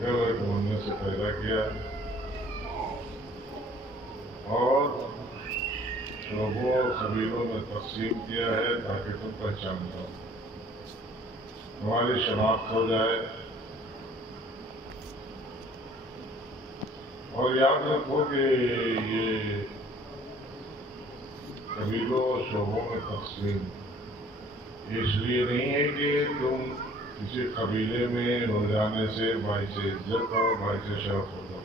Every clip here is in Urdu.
کر ڈھونڈنے سے پیدا کیا اور شعبوں اور قبیلوں میں تقسیم کیا ہے تاکہ تم پہچان پاؤ، تمہاری شناخت ہو جائے۔ اور یاد رکھو کہ یہ قبیلوں اور شعبوں میں تقسیم اس لیے نہیں ہے کہ تم کسی قبیلے میں ہو جانے سے باعث عزت اور باعث شرف ہو جاؤ،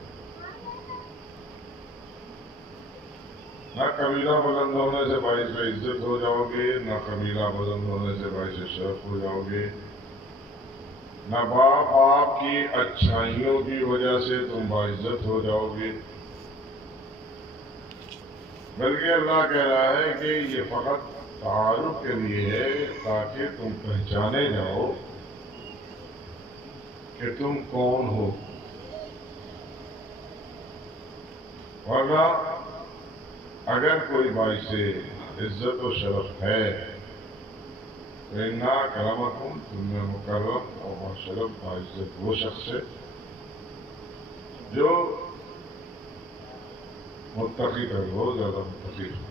نہ قبیلہ بلند ہونے سے باعث عزت ہو جاؤ گے، نہ قبیلہ بلند ہونے سے باعث شرف ہو جاؤ گے، نہ باپ آپ کی اچھائیوں کی وجہ سے تم باعزت ہو جاؤ گے، بلکہ اللہ کہہ رہا ہے کہ یہ فقط تعارف کے لیے ہے تاکہ تم پہچانے جاؤ کہ تم کون ہو۔ ورنہ اگر کوئی باعث عزت و شرف ہے تو اِنَّ اکرمکم، تم میں مکرم اور باشرف باعزت وہ شخص ہے جو متقی ہے، بہت زیادہ متقی ہے۔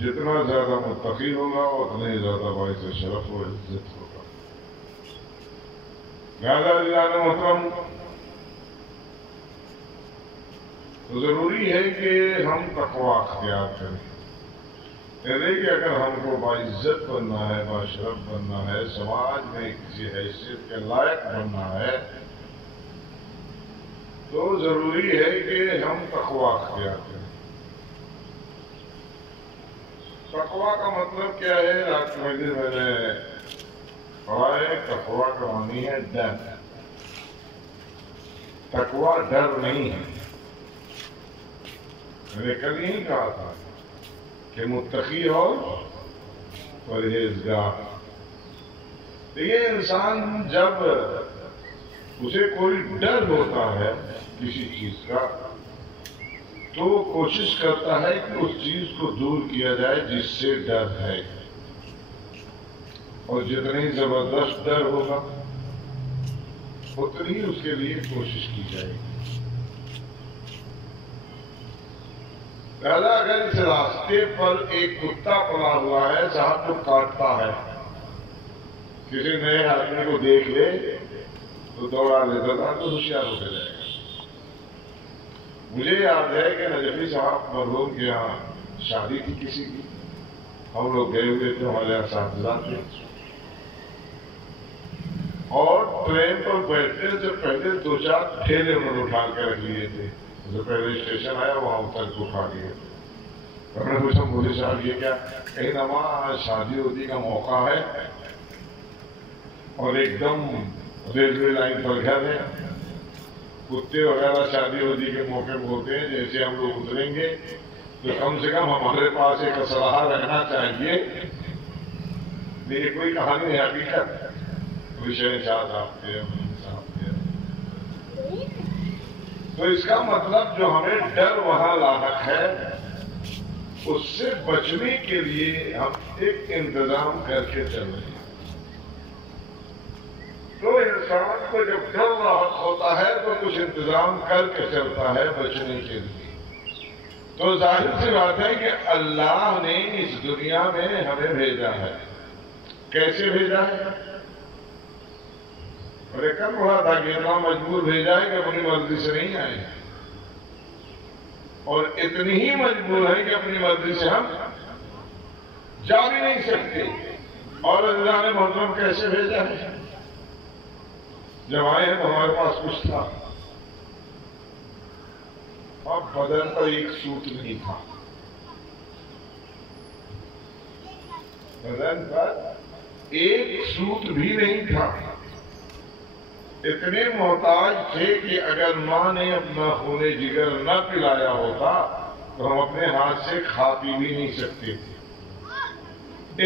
جتنا زیادہ متقی ہوگا اتنا ہی زیادہ باعث شرف و عزت ہوگا۔ لہٰذا اللہ نے محترم تو ضروری ہے کہ ہم تقویٰ اختیار کریں، یعنی کہ اگر ہم کو باعزت بننا ہے، باشرف بننا ہے، سماج میں کسی حیثیت کے لائق بننا ہے تو ضروری ہے کہ ہم تقویٰ اختیار کریں۔ تقویٰ کا مطلب کیا ہے؟ رات میں نے پڑھا ہے، تقویٰ کا معنی ہے ڈر۔ تقویٰ ڈر نہیں ہے۔ میں نے کل یہی کہا تھا کہ متقی اور پرہیزگار، یہ انسان جب اسے کوئی ڈر ہوتا ہے کسی چیز کا تو وہ کوشش کرتا ہے کہ اس چیز کو دور کیا جائے جس سے ڈر ہے، اور جتنی زبردست ڈر ہوگا اتنی اس کے لیے کوشش کی جائے گی۔ لہذا اگر اس راستے پر ایک کتا پڑا ہوا ہے صاحب جو کاٹتا ہے، کسی نئے آدمی کو دیکھ لے تو دوڑا لیتا تھا تو ہوشیار ہو جائے گا۔ مجھے یاد ہے کہ نجفی صاحب مرحوم کے یہاں شادی تھی کسی کی، ہم لوگ گئے ہوئے تھے، ہمارے اساتذہ تھے، اور ٹرین پر بیٹھنے سے پہلے 2-4 ٹھیلے انہوں نے اٹھا کے رکھ لیے تھے۔ جو پہلے اسٹیشن آیا وہاں اتر کے اٹھا لیے تھے۔ میں نے پوچھا مودی صاحب یہ کیا؟ کہیں نہ شادی ودی کا موقع ہے اور ایک دم ریلوے لائن پر گھر ہے، کتے وغیرہ شادی ودی کے موقع پہ ہوتے ہیں، جیسے ہم لوگ اتریں گے تو کم سے کم ہمارے پاس ایک اسلحہ رہنا چاہیے۔ یہ کوئی کہانی ہے، حقیقت شہنشاہ صاحب تھے، تو اس کا مطلب جو ہمیں ڈر وہاں لاحق ہے اس سے بچنے کے لیے ہم ایک انتظام کر کے چل رہے ہیں۔ تو انسان کو جب ڈر لاحق ہوتا ہے تو کچھ انتظام کر کے چلتا ہے بچنے کے لیے۔ تو ظاہر سی بات ہے کہ اللہ نے اس دنیا میں ہمیں بھیجا ہے۔ کیسے بھیجا ہے؟ اور ایک کل پڑھا تھا کہ اتنا مجبور بھیجا ہے کہ اپنی مرضی سے نہیں آئے، اور اتنی ہی مجبور ہے کہ اپنی مرضی سے ہم جا بھی نہیں سکتے۔ اور اللہ نے محترم کیسے بھیجا ہے؟ جب آئے ہیں تو ہمارے پاس کچھ تھا، اور بدن پر ایک سوٹ نہیں تھا، بدن پر ایک سوٹ بھی نہیں تھا۔ اتنے محتاج تھے کہ اگر ماں نے اپنا خون جگر نہ پلایا ہوتا تو ہم اپنے ہاتھ سے کھا پی بھی نہیں سکتے تھے۔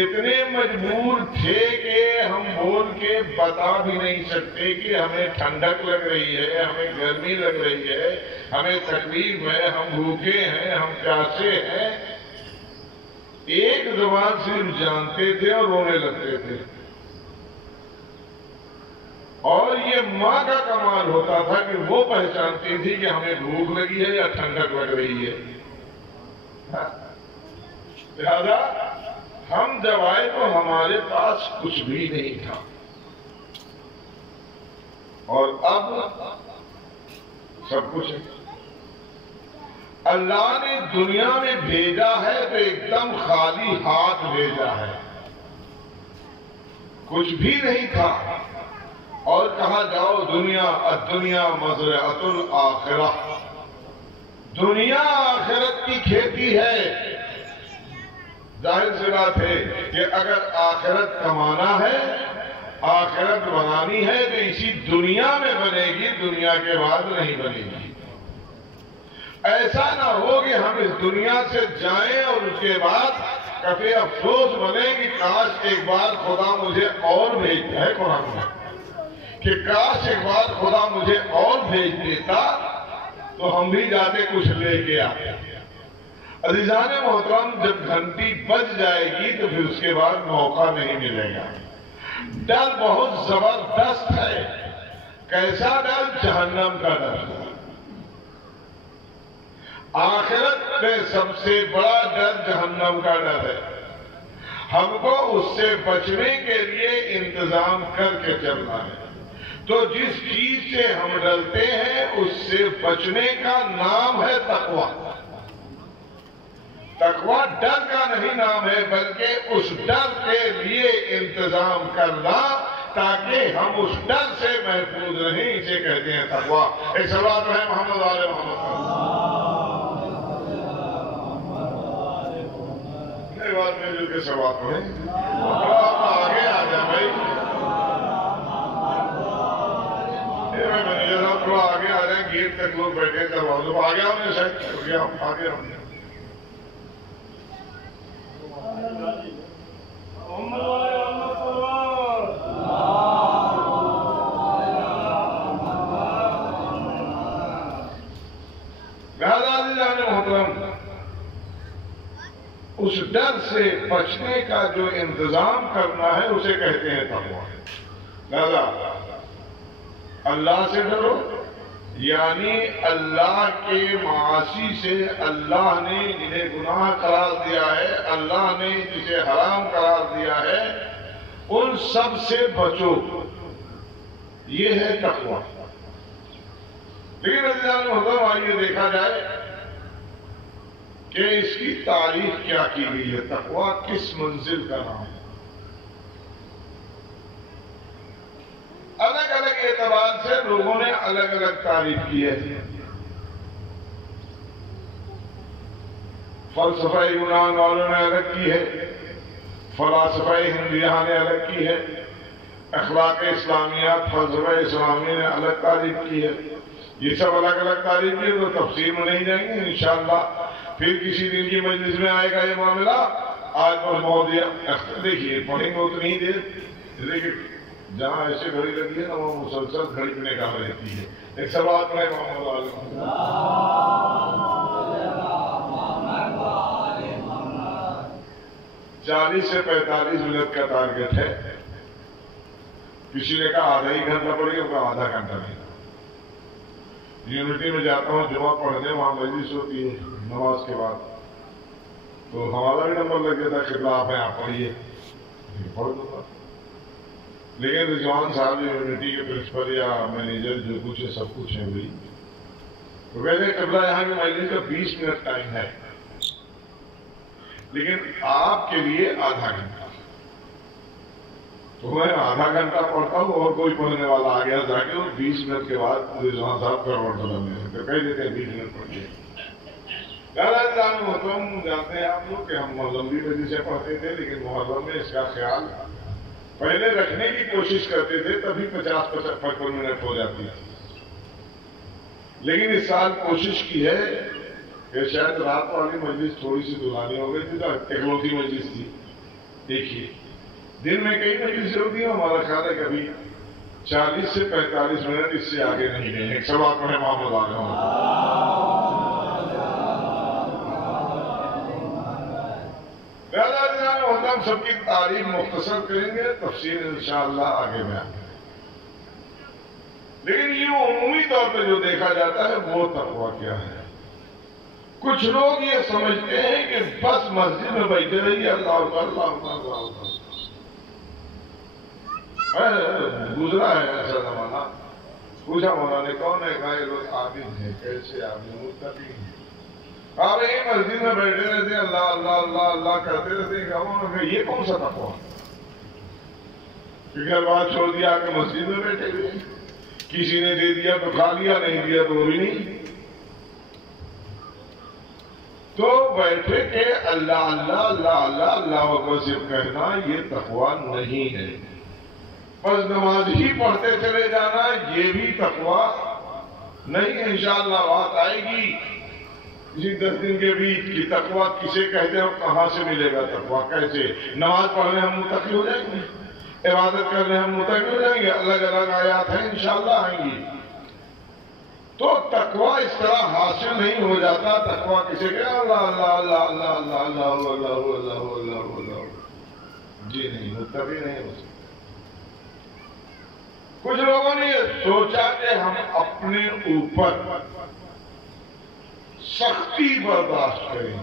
اتنے مجبور تھے کہ ہم بول کے بتا بھی نہیں سکتے کہ ہمیں ٹھنڈک لگ رہی ہے، ہمیں گرمی لگ رہی ہے، ہمیں تکلیف ہے، ہم بھوکے ہیں، ہم پیاسے ہیں۔ ایک زبان صرف جانتے تھے اور رونے لگتے تھے۔ اور یہ ماں کا کمال ہوتا تھا کہ وہ پہچانتی تھی کہ ہمیں بھوک لگی ہے یا ٹھنڈک لگ رہی ہے. لہذا ہم جب آئے تو ہمارے پاس کچھ بھی نہیں تھا، اور اب سب کچھ ہے. اللہ نے دنیا میں بھیجا ہے تو ایک دم خالی ہاتھ بھیجا ہے، کچھ بھی نہیں تھا. اور کہا جاؤ دنیا الدنیا مزرعۃ الآخرہ، دنیا آخرت کی کھیتی ہے. ظاہر سی بات ہے کہ اگر آخرت کمانا ہے، آخرت بنانی ہے تو اسی دنیا میں بنے گی، دنیا کے بعد نہیں بنے گی. ایسا نہ ہو کہ ہم اس دنیا سے جائیں اور اس کے بعد کبھی افسوس بنے کہ کاش ایک بار خدا مجھے اور بھیجتا ہے. قرآن میں کہ کاش ایک بار خدا مجھے اور بھیج دیتا تو ہم بھی جاتے کچھ لے کے آتے. عزیزان محترم، جب گھنٹی بج جائے گی تو پھر اس کے بعد موقع نہیں ملے گا. ڈر بہت زبردست ہے. کیسا ڈر؟ جہنم کا ڈر. آخرت میں سب سے بڑا ڈر جہنم کا ڈر ہے. ہم کو اس سے بچنے کے لیے انتظام کر کے چلنا ہے. تو جس چیز سے ہم ڈرتے ہیں اس سے بچنے کا نام ہے تقویٰ. تقویٰ ڈر کا نہیں نام ہے، بلکہ اس ڈر کے لیے انتظام کرنا تاکہ ہم اس ڈر سے محفوظ رہیں، اسے کہتے ہیں تقویٰ. ایک صلوات ہے محمد آل محمد. ایک بات میں جو کہ صلوات پڑھیں، آپ آگے آ جائیں بھائی. مینیجر صاحب تھوڑا آگے آ جائیں، گیٹ تک لوگ بیٹھے کرواؤ. آگے آؤ نہیں سر، آگے آؤ. محترم، اس ڈر سے بچنے کا جو انتظام کرنا ہے اسے کہتے ہیں تقویٰ. لہذا اللہ سے ڈرو، یعنی اللہ کے معاصی سے، اللہ نے جنہیں گناہ قرار دیا ہے، اللہ نے جسے حرام قرار دیا ہے، ان سب سے بچو. یہ ہے تقویٰ. لیکن عزیزان محترم، آئیے دیکھا جائے کہ اس کی تعریف کیا کی گئی ہے. تقویٰ کس منزل کا نام ہے؟ الگ الگ اعتبار سے لوگوں نے الگ الگ تعریف کی ہے. فلسفہ یونان والوں نے الگ کی ہے، فلاسفہ ہندیہ نے الگ کی ہے، اخلاق اسلامیات فلسفہ اسلامی نے الگ تعریف کی ہے. یہ سب الگ الگ تعریف کی، تو تفصیل میں نہیں جائیں گے انشاءاللہ. پھر کسی دن کی مجلس میں آئے گا یہ معاملہ. آج پر مہودیہ دیکھیے پڑھیں گے اتنی ہی دیر، لیکن جہاں ایسے گھڑی لگی ہے نا وہاں مسلسل گھڑی میں نکال رہتی ہے. ایک سوال میں محمد عالم 40 سے 45 منٹ کا ٹارگٹ ہے. کسی نے کہا آدھا ہی گھنٹہ پڑے گا، آدھا گھنٹہ نہیں. یونیٹی میں جاتا ہوں جمعہ پڑھنے، وہاں مجلس ہوتی ہے نماز کے بعد، تو ہمارا بھی نمبر لگ جاتا ہے، خطاب ہے آپ پڑھیے، پڑھ دوں گا. لیکن رضوان صاحب یونیٹی کے پرنسپل یا مینیجر جو کچھ ہے سب کچھ ہے بھائی. تو ویسے قبلہ یہاں کی مجلس کا 20 منٹ ٹائم ہے، لیکن آپ کے لیے آدھا گھنٹہ. تو میں آدھا گھنٹہ پڑھتا ہوں اور کوئی پڑھنے والا آ گیا جا کے 20 منٹ کے بعد رضوان صاحب کروڑ ڈالنے کہہ دیتے ہیں 20 منٹ پڑھیے. محترم جانتے ہیں آپ لوگ کہ ہم لمبی مجلسیں پڑھتے تھے، لیکن محرم میں اس کا خیال پہلے رکھنے کی کوشش کرتے تھے، تبھی 50-55 منٹ ہو جاتی تھی. لیکن اس سال کوشش کی ہے کہ شاید رات والی مجلس تھوڑی سی دلانی ہو گئی تھی، تو اکلوتی مجلس تھی. دیکھیے دن میں کئی مجلسیں ہوتی ہیں، ہمارا خیال ہے کبھی 40 سے 45 منٹ اس سے آگے نہیں گئے. ایک سب آپ نے محمد آ ہم سب کی تعریف مختصر کریں گے، تفصیل انشاءاللہ آگے میں آگے. لیکن یہ عمومی طور پہ جو دیکھا جاتا ہے وہ تقویٰ کیا ہے؟ کچھ لوگ یہ سمجھتے ہیں کہ بس مسجد میں بیٹھے رہیے اللہ اکبر اللہ اکبر. گزرا ہے ایسا زمانہ. پوچھا مولانا نے کون ہے؟ کہا یہ لوگ عابد ہیں. کیسے عابد؟ متقی ہیں. آپ ایک مسجد میں بیٹھے رہتے ہیں اللہ اللہ اللہ اللہ کرتے رہتے ہیں. یہ کون سا تقویٰ؟ گھر بات چھوڑ دیا کہ مسجد میں بیٹھے ہوئے، کسی نے دے دیا تو کھا لیا، نہیں دیا تو بھی نہیں. تو بیٹھے کہ اللہ اللہ اللہ اللہ اللہ اکبر صرف کہنا یہ تقویٰ نہیں ہے. بس نماز ہی پڑھتے چلے جانا یہ بھی تقویٰ نہیں ہے. انشاءاللہ بات آئے گی اسی 10 دن کے بیچ کی تقویٰ کسے کہتے ہیں، کہاں سے ملے گا تقویٰ؟ کیسے؟ نماز پڑھنے ہم متقی ہو جائیں گے، عبادت کرنے ہم متقی ہو جائیں گے. الگ الگ آیات ہیں انشاءاللہ آئیں گی. تو تقویٰ اس طرح حاصل نہیں ہو جاتا. تقویٰ کسے کہ اللہ اللہ اللہ اللہ اللہ اللہ اللہ اللہ اللہ اللہ. جی نہیں، متقی نہیں ہو سکتا. کچھ لوگوں نے یہ سوچا کہ ہم اپنے اوپر سختی برداشت کریں،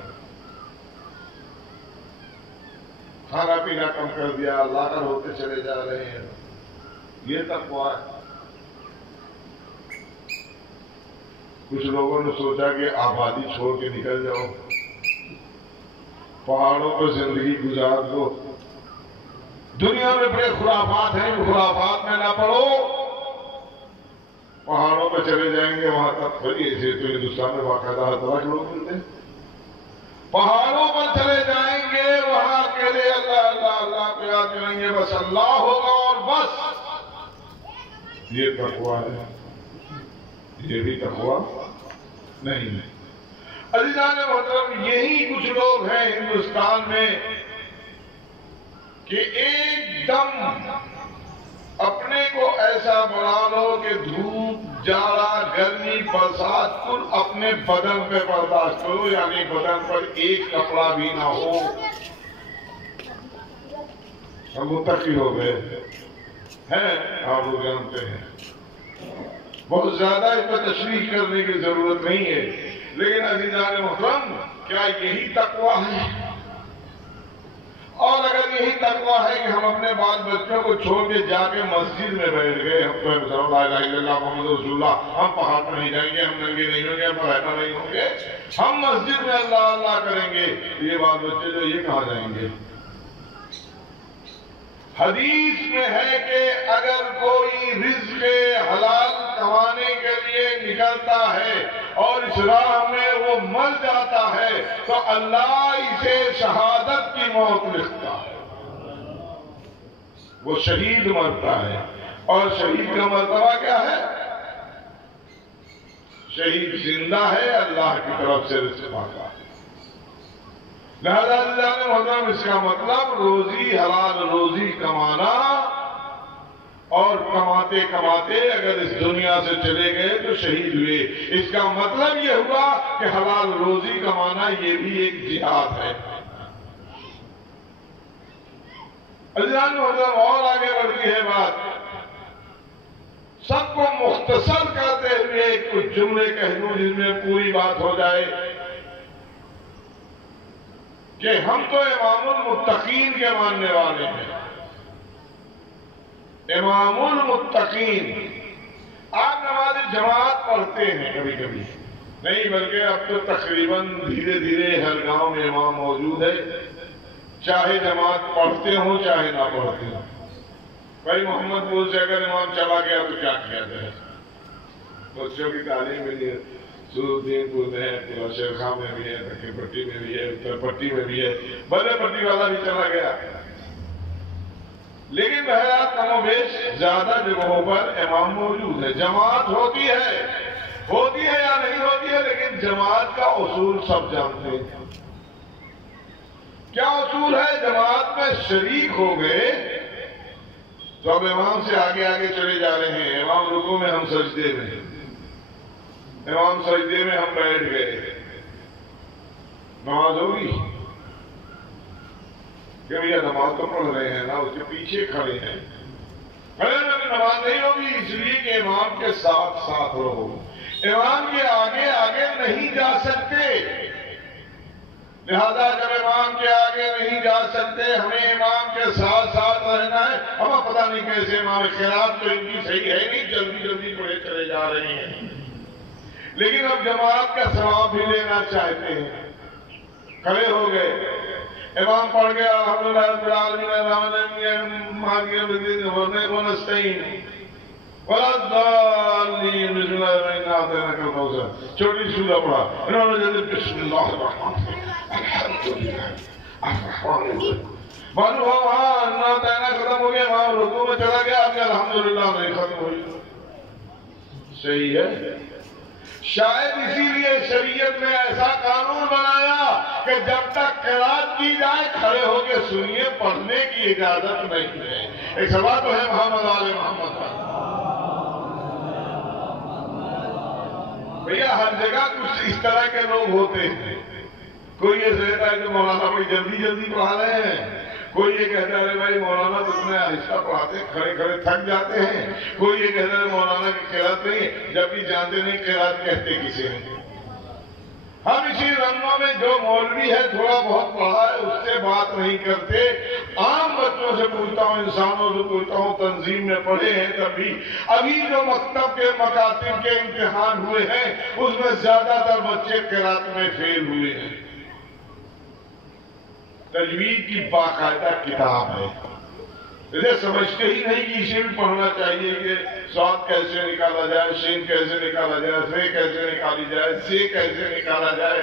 کھانا پینا کم کر دیا، لاغر ہوتے چلے جا رہے ہیں، یہ تقویٰ ہے. کچھ لوگوں نے سوچا کہ آبادی چھوڑ کے نکل جاؤ، پہاڑوں پر زندگی گزار دو. دنیا میں بڑے خرافات ہیں، خرافات میں نہ پڑو. پہاڑوں پہ چلے جائیں گے وہاں تک ایسے تو ہندوستان میں باقاعدہ ہر طرح کے لوگ ملتے ہیں. پہاڑوں پر چلے جائیں گے وہاں اکیلے اللہ اللہ اللہ پہ یاد کریں گے، بس اللہ ہوگا اور بس. یہ تقویٰ ہے؟ یہ بھی تقویٰ نہیں ہے. عزیزان محترم، یہی کچھ لوگ ہیں ہندوستان میں کہ ایک دم اپنے کو ایسا بنا لو کہ دھوپ جاڑا گرمی برسات کل اپنے بدن پہ برداشت کرو، یعنی بدن پر ایک کپڑا بھی نہ ہو. ہم متقی ہو گئے ہیں، آپ لوگ جانتے ہیں. بہت زیادہ اس پر تشریح کرنے کی ضرورت نہیں ہے. لیکن عزیزان محترم، کیا یہی تقویٰ ہے؟ اور اگر یہی تقویٰ ہے کہ ہم اپنے بال بچوں کو چھوڑ کے جا کے مسجد میں بیٹھ گئے، ہم تو لا الہ الا اللہ محمد رسول اللہ، ہم پہاڑ پر نہیں جائیں گے، ہم ننگے نہیں ہوں گے، ہم رہنا نہیں ہوں گے، ہم مسجد میں اللہ اللہ کریں گے، یہ بال بچے جو یہ کہاں جائیں گے؟ حدیث میں ہے کہ اگر کوئی رزق حلال کمانے کے لیے نکلتا ہے اور اس راہ میں وہ مر جاتا ہے تو اللہ اسے شہادت کی موت لکھتا ہے. وہ شہید مرتا ہے. اور شہید کا مرتبہ کیا ہے؟ شہید زندہ ہے، اللہ کی طرف سے رزق پاتا ہے. لہذا محترم، اس کا مطلب روزی حلال روزی کمانا، اور کماتے کماتے اگر اس دنیا سے چلے گئے تو شہید ہوئے. اس کا مطلب یہ ہوا کہ حلال روزی کمانا یہ بھی ایک جہاد ہے. عزیزان محترم، اور آگے بڑھتی ہے بات. سب کو مختصر کرتے ہوئے کچھ جملے کہہ دوں جن میں پوری بات ہو جائے کہ ہم تو امام المتقین کے ماننے والے ہیں. امام المتقین. آپ نماز جماعت پڑھتے ہیں کبھی کبھی نہیں، بلکہ اب تو تقریباً دھیرے دھیرے ہر گاؤں میں امام موجود ہے، چاہے جماعت پڑھتے ہوں چاہے نہ پڑھتے ہوں. بھائی محمد پور سے اگر امام چلا گیا تو کیا کیا جائے؟ بچوں کی تعلیم کے لیے سورالدین پور میں ہے، پورا شیر خان میں بھی ہے، دکن پٹی میں بھی ہے، اتر پٹی میں بھی ہے، بڑے پٹی والا بھی چلا گیا. لیکن بہرحال کم و بیش زیادہ جگہوں پر امام موجود ہے. جماعت ہوتی ہے یا نہیں ہوتی ہے، لیکن جماعت کا اصول سب جانتے ہیں. کیا اصول ہے؟ جماعت میں شریک ہو گئے تو اب امام سے آگے آگے چلے جا رہے ہیں. امام رکوع میں، ہم سجدے میں، امام سجدے میں ہم بیٹھ گئے. نماز ہوگی کہ بھیا نماز تو پڑھ رہے ہیں نا، اس کے پیچھے کھڑے ہیں. نماز نہیں ہوگی اس لیے کہ امام امام کے ساتھ ساتھ رہو، امام کے آگے آگے نہیں جا سکتے، لہذا جب امام کے آگے نہیں جا سکتے ہمیں امام کے ساتھ ساتھ رہنا ہے۔ ہمیں پتہ نہیں کیسے امام قرات تو ان کی صحیح ہے نہیں، جلدی جلدی پڑھے چلے جا رہے ہیں، لیکن اب جماعت کا ثواب بھی لینا چاہتے ہیں۔ کھڑے ہو گئے، امام پڑھ گیا الحمدللہ رب العالمین الرحمن الرحیم مالک یوم الدین ونستعین والضالین بسم اللہ الرحمن الرحیم، چھوٹی سورہ پڑھا، انہوں نے جلدی بسم اللہ الرحمن الرحیم الحمدللہ الرحمن الرحیم، معلوم ہوا وہاں انا تعالیٰ ختم ہو گیا، وہاں رکوع میں چلا گیا، اب الحمدللہ نہیں ختم ہوئی۔ صحیح ہے، شاید اسی لیے شریعت نے ایسا قانون بنایا کہ جب تک قرات کی جائے کھڑے ہو کے سنیے، پڑھنے کی اجازت نہیں ہے۔ ایک سوال تو ہے محمد آل محمد کا، بھیا ہر جگہ کچھ اس طرح کے لوگ ہوتے ہیں، کوئی یہ کہتا ہے کہ مولانا بھائی جلدی جلدی پڑھا رہے ہیں، کوئی یہ کہتا ہے بھائی مولانا تو اتنے آہستہ پڑھاتے ہیں کھڑے کھڑے تھک جاتے ہیں، کوئی یہ کہتا ہے مولانا کی قرات نہیں، جبکہ جانتے نہیں قرات کہتے کسے ہیں۔ ہم اسی رنگوں میں جو مولوی ہے تھوڑا بہت پڑھا ہے اس سے بات نہیں کرتے، عام بچوں سے پوچھتا ہوں، انسانوں سے پوچھتا ہوں، تنظیم میں پڑھے ہیں تبھی، ابھی جو مکتب کے مکاتب کے امتحان ہوئے ہیں اس میں زیادہ تر بچے قرات میں فیل ہوئے ہیں۔ تجوید کی باقاعدہ کتاب ہے، اسے سمجھتے ہی نہیں کہ اسے بھی پڑھنا چاہیے کہ صاد کیسے نکالا جائے، شین کیسے نکالا جائے، سے کیسے نکالی جائے، سے کیسے نکالا جائے،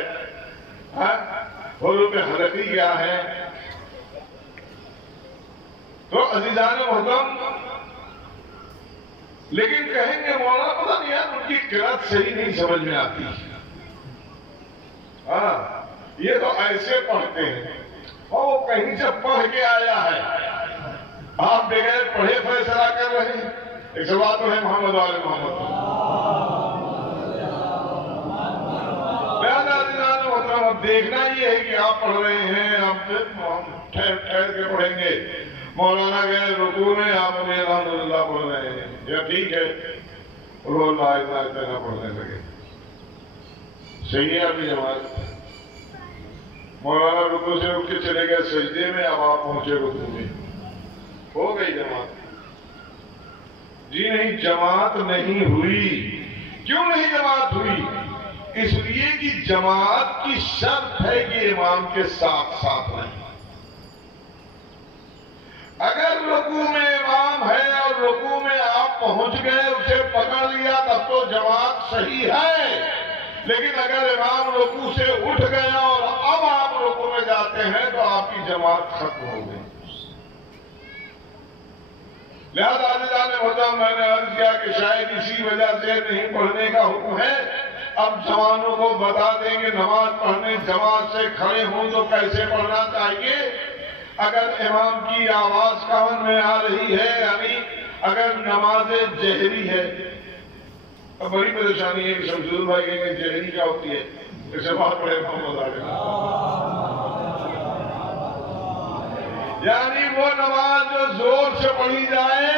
حروف حلقی کیا ہے۔ تو عزیزان محترم، لیکن کہیں گے مولانا پتہ نہیں یار ان کی قرات صحیح نہیں سمجھ میں آتی، یہ تو ایسے پڑھتے ہیں، اور وہ کہیں سے پڑھ کے آیا ہے، آپ بغیر پڑھے فیصلہ کر رہے ہیں۔ ایک سوال تو ہے محمد آل محمد، محترم اب دیکھنا یہ ہے کہ آپ پڑھ رہے ہیں، آپ ٹھہر کے پڑھیں گے، مولانا گئے رکوع میں آپ ابھی الحمدللہ پڑھ رہے ہیں، یا ٹھیک ہے اللہ اتنا پڑھنے لگے، صحیح ہے ابھی جماعت، مولانا رکوع سے اٹھ کے چلے گئے سجدے میں، اب آپ پہنچے رکوع میں، ہو گئی جماعت؟ جی نہیں، جماعت نہیں ہوئی۔ کیوں نہیں جماعت ہوئی؟ اس لیے کہ جماعت کی شرط ہے کہ امام کے ساتھ ساتھ رہیں۔ اگر رکوع میں امام ہے اور رکوع میں آپ پہنچ گئے، اسے پکڑ لیا، تب تو جماعت صحیح ہے، لیکن اگر امام رکوع سے اٹھ گیا اور اب آپ رکوع میں جاتے ہیں تو آپ کی جماعت ختم ہو گئی۔ لہذا عزیزان محترم، میں نے عرض کیا کہ شاید اسی وجہ سے نہیں پڑھنے کا حکم ہے۔ اب جوانوں کو بتا دیں گے نماز پڑھنے جماعت سے کھڑے ہوں تو کیسے پڑھنا چاہیے۔ اگر امام کی آواز کان میں آ رہی ہے، یعنی اگر نماز جہری ہے، اب بڑی پریشانی ہے کہ شمشیر بھائی کہیں گے جہری کیا ہوتی ہے، اسے بات بڑے محمد آ گئے، یعنی وہ نماز جو زور سے پڑھی جائے،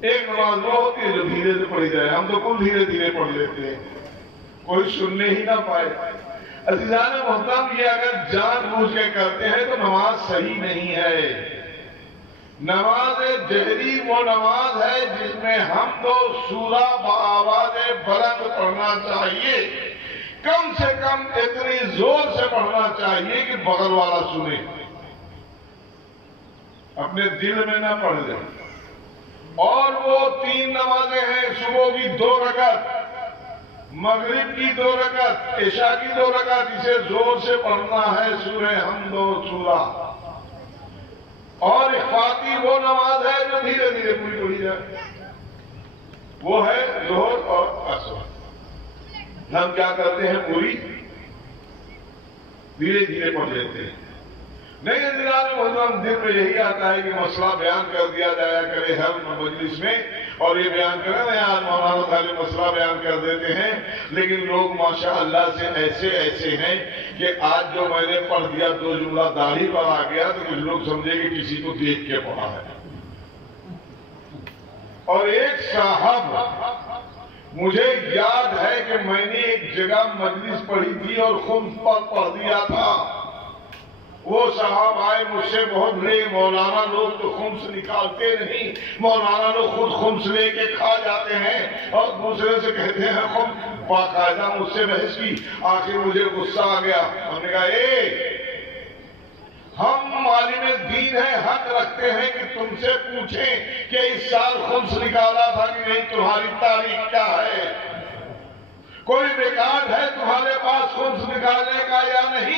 ایک نماز وہ ہوتی ہے جو دھیرے سے پڑھی جائے، ہم تو کل دھیرے دھیرے پڑھ لیتے ہیں، کوئی سننے ہی نہ پائے۔ عزیزان محترم، یہ اگر جان بوجھ کے کرتے ہیں تو نماز صحیح نہیں ہے۔ نماز جہری وہ نماز ہے جس میں حمد و سورہ بآواز بلند پڑھنا چاہیے، کم سے کم اتنی زور سے پڑھنا چاہیے کہ بغل والا سنے، اپنے دل میں نہ پڑھ لے۔ اور وہ 3 نمازیں ہیں، صبح کی 2 رکعت، مغرب کی 2 رکعت، عشاء کی 2 رکعت، اسے زور سے پڑھنا ہے، سورہ حمد و سورہ۔ اور اخفاقی وہ نماز ہے جو دھیرے دھیرے پوری پڑھی جائے، وہ ہے ظہر اور عصر۔ ہم کیا کرتے ہیں، پوری دھیرے دھیرے پڑھ لیتے ہیں۔ نہیں عزیزان محترم، دل میں یہی آتا ہے کہ مسئلہ بیان کر دیا جایا کرے ہر مجلس میں، اور یہ بیان کریں نا، آج مولانا خالی مسئلہ بیان کر دیتے ہیں، لیکن لوگ ماشاءاللہ سے ایسے ہیں کہ آج جو میں نے پڑھ دیا 2 جملہ داڑھی پر آ گیا تو کچھ لوگ سمجھے کہ کسی کو دیکھ کے پڑھا ہے۔ اور ایک صاحب، مجھے یاد ہے کہ میں نے ایک جگہ مجلس پڑھی تھی اور خمس پر پڑھ دیا تھا. وہ صاحب آئے مجھ سے، بہت بڑے مولانا لوگ تو خمس نکالتے نہیں، مولانا لوگ خود خمس لے کے کھا جاتے ہیں اور دوسرے سے کہتے ہیں خمس. باقاعدہ مجھ سے بحث کی. آخر مجھے غصہ آ گیا. ہم نے کہا ہم عالم دین ہیں، حق رکھتے ہیں کہ تم سے پوچھیں کہ اس سال خمس نکالا تھا کہ نہیں، تمہاری تاریخ کیا ہے، کوئی ریکارڈ ہے تمہارے پاس خمس نکالنے کا یا نہیں؟